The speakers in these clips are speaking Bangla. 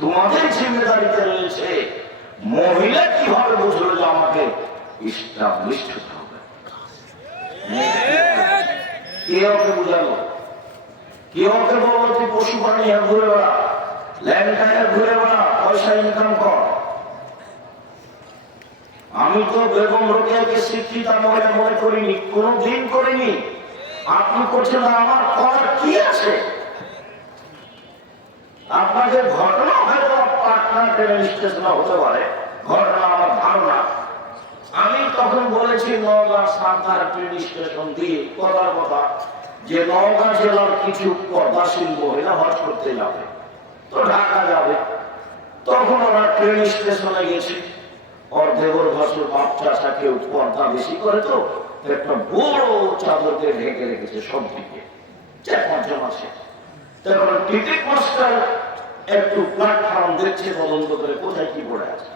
তোমাদের জিম্মেদারিতে রয়েছে মহিলা কিভাবে বুঝলো যে আমাকে ইস্টাবলিশ হতে হবে। কে ওকে বুঝালো? কে ওকে বললো তুই পশু প্রাণী ঘুরে বেড়া, ল্যান্ডায় ঘুরে বেড়া, পয়সা ইনকাম কর? আমি তো বেগম রোকেয়াকে শিক্ষিতা মহিলা মনে করিনি, কোনদিন করিনি। আপনি করছেন, আমার করার কি আছে? আপনাকে ঘটনা হয়তো পাটনা ট্রেন স্টেশনে হতে পারে, ঘটনা আমার ধারণা। আমি তখন বলেছি নওগাঁ সান্তাহার ট্রেন স্টেশন দিয়ে কথার কথা যে নওগাঁ জেলার কিছু পর্দাশীল মহিলা হজ করতে যাবে, তো ঢাকা যাবে। তখন ওরা ট্রেন স্টেশনে গেছে, ওর দেবর ভাসুর বাচ্চা কেউ পর্দা বেশি করে, তো একটা বড় চাদরকে ঢেকে রেখেছে সব দিকে, 4-5 জন আছে। তখন টিকিট মাস্টার একটু প্ল্যাটফর্ম দেখছে, তদন্ত করে কোথায় কি পড়ে আছে।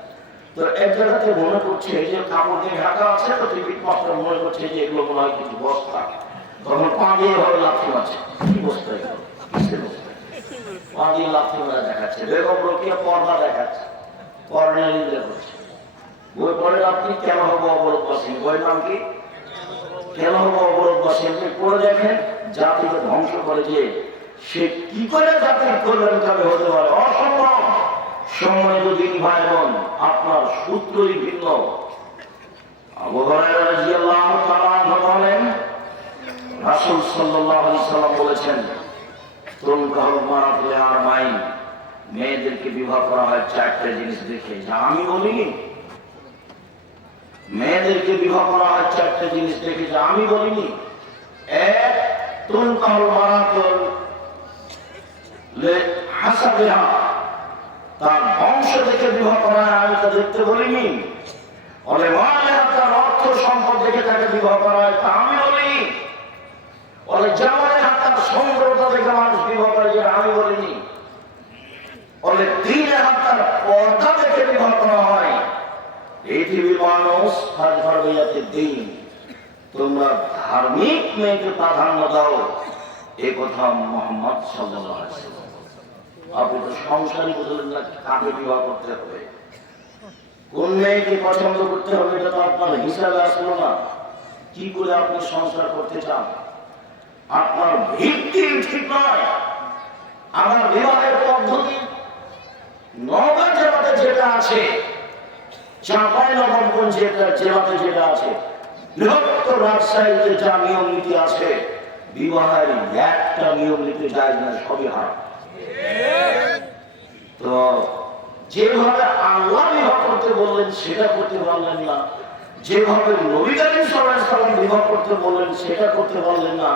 তো এক জায়গাতে মনে করছে যে কাপড় দিয়ে ঢাকা আছে, তো টিকিট মাস্টার মনে করছে যে এগুলো মনে হয় কিছু বস্তা। তখন পা দিয়ে ভাবে লাথি মারছে, কি বস্তা এগুলো, কিসের বস্তা? পা দিয়ে লাথি মারা দেখাচ্ছে। বেগম রোকেয়া পর্দা দেখাচ্ছে, কর্নেলিয়া করছে। বই পড়ে আপনি কেন হবো অবরোধবাসী, বইয়ের নাম কি? কেন হবো অবরোধবাসী। আপনি পড়ে দেখেন জাতিকে ধ্বংস করে যে সে কি করে জাতির কল্যাণকামী হতে পারে, অসম্ভব। সম্মানিত দিন ভাই বোন, আপনার সূত্রই ভিন্ন। আবু হুরায়রা রাদিয়াল্লাহু তাআলা আনহু বলেন, রাসূল সাল্লাল্লাহু আলাইহি সাল্লাম বলেছেন, তুনকাহুল মারাতু লিআরবাঈন, মেয়েদেরকে বিবাহ করা হয় 4টে জিনিস দেখে। যা আমি বলিনি, মেয়েদেরকে বিবাহ করা হয় 4টে জিনিস দেখে, যা আমি বলিনি। এক, তুনকাহুল মারাতু লিহাসাবিহা, তার বংশ থেকে বিবাহ করা হয়, আমি তা দেখতে বলিনি। বলে মালেহা, তার অর্থ সম্পদ দেখে তাকে বিবাহ করা হয়, তা আমি বলিনি। বলে জামালেহা, তার সংগ্রহতা দেখে মানুষ বিবাহ করে, যেটা আমি বলিনি। বলে দীনেহা, তার পর্দা দেখে বিবাহ করা হয়। পৃথিবীর মানুষ দিন, তোমরা ধার্মিক মেয়েকে প্রাধান্য দাও, এ কথা মুহাম্মদ সাল্লাল্লাহু আলাইহি ওয়াসাল্লাম। আপনি তো সংসারই বুঝলেন না কাকে বিবাহ করতে হবে, কোন মেয়েকে পছন্দ করতে হবে, এটা তো আপনার হিসাবে আসলো না। কি করে আপনি সংসার করতে চান? আপনার ভিত্তি ঠিক নয়। আমার বিবাহের পদ্ধতি নওগাঁ জেলাতে যেটা আছে, চাঁপাইনবাবগঞ্জ জেলাতে যেটা আছে, বৃহত্তর রাজশাহীতে যা নিয়ম নীতি আছে, বিবাহের একটা নিয়ম নীতি যায় না, সবই হারাম। তো যেভাবে আল্লাহ বিবাহ করতে বললেন সেটা করতে পারলেন না, যেভাবে নবী কারীম সাল্লাল্লাহু আলাইহি ওয়াসাল্লাম বিবাহ করতে বললেন সেটা করতে পারলেন না।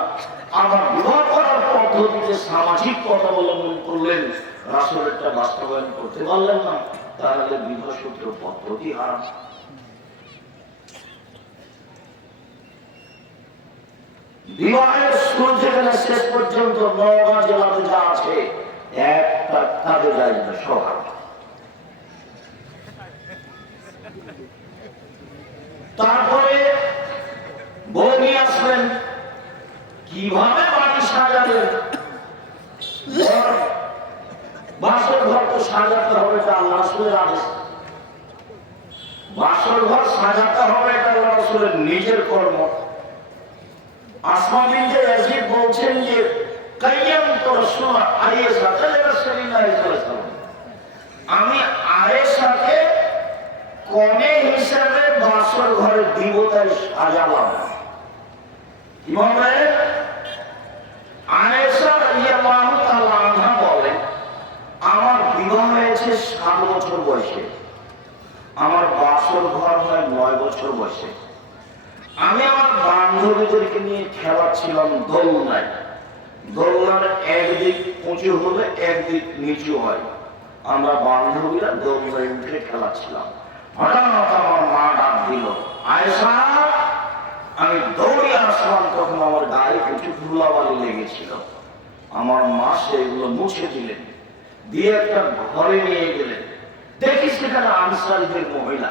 আবার বিবাহ করার পদ্ধতিতে সামাজিক কথা অবলম্বন করলেন, রাসূলেরটা বাস্তবায়ন করতে পারলেন না, তাহলে বিবাহ সূত্র পদ্ধতি হারাম। বিবাহের শুরু থেকে শেষ পর্যন্ত নওগাঁ জেলাতে যা আছে একটা কাজে যায় না, সব হারাম। তারপরে বউ নিয়ে আসলেন, কিভাবে বাড়ি সাজালেন? বাসর ঘর তো সাজাতে হবে, এটা আল্লাহ রাসূলের আদেশ। বাসর ঘর সাজাতে হবে, এটা আল্লাহ রাসূলের নিজের কর্ম। আসমা বিনতে ইয়াজিদ বলছেন যে কাইয়ামতু রাসূল আয়েশা রাদিয়াল্লাহু তাআলা, আমি আয়েশাকে কনে হিসেবে বাসর ঘরে দিব, তাই সাজালাম। ইমামে আয়েশা রাদিয়াল্লাহু তাআলা আনহা বলেন, আমার বিবাহ হয়েছে 7 বছর বয়সে, আমার বাসর ঘর হয় 9 বছর বয়সে। আমি আমার বান্ধবীদেরকে নিয়ে খেলাচ্ছিলাম দোলনায়। দোলনার একদিক উঁচু হলে একদিক নিচু হয়, আমরা বান্ধবীরা দোলনায় উঠে খেলাচ্ছিলাম। হঠাৎ আমার মা ডাক দিল, আয়েশা। আমি দৌড়িয়ে আসলাম, তখন আমার গায়ে কিছু ধুলাবালি লেগেছিল। আমার মা সেগুলো মুছে দিলেন, দিয়ে একটা ঘরে নিয়ে গেলেন। দেখি সেখানে আনসারীদের মহিলা।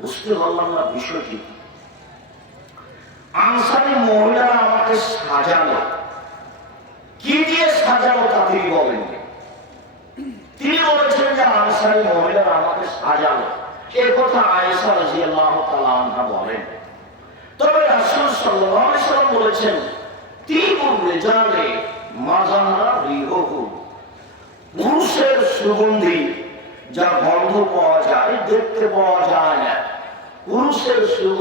বুঝতে পারলাম না বিষয়টি। আনসারী মহিলারা আমাকে সাজালো, কি দিয়ে সাজালো তা তিনি বলেন। আনসারী মহিলারা আমাকে সাজালো, এ কথা আয়েশা রাদিয়াল্লাহু তাআলা আনহা বলেন। তবে রাসূল সাল্লাল্লাহু আলাইহি ওয়াসাল্লাম বলেছেন, তিবুর রিজালে মাযাহা রিহুহু, পুরুষের সুগন্ধি যা গন্ধ পাওয়া যায়, দেখতে পাওয়া যায় না, পুরুষের সুগন্ধি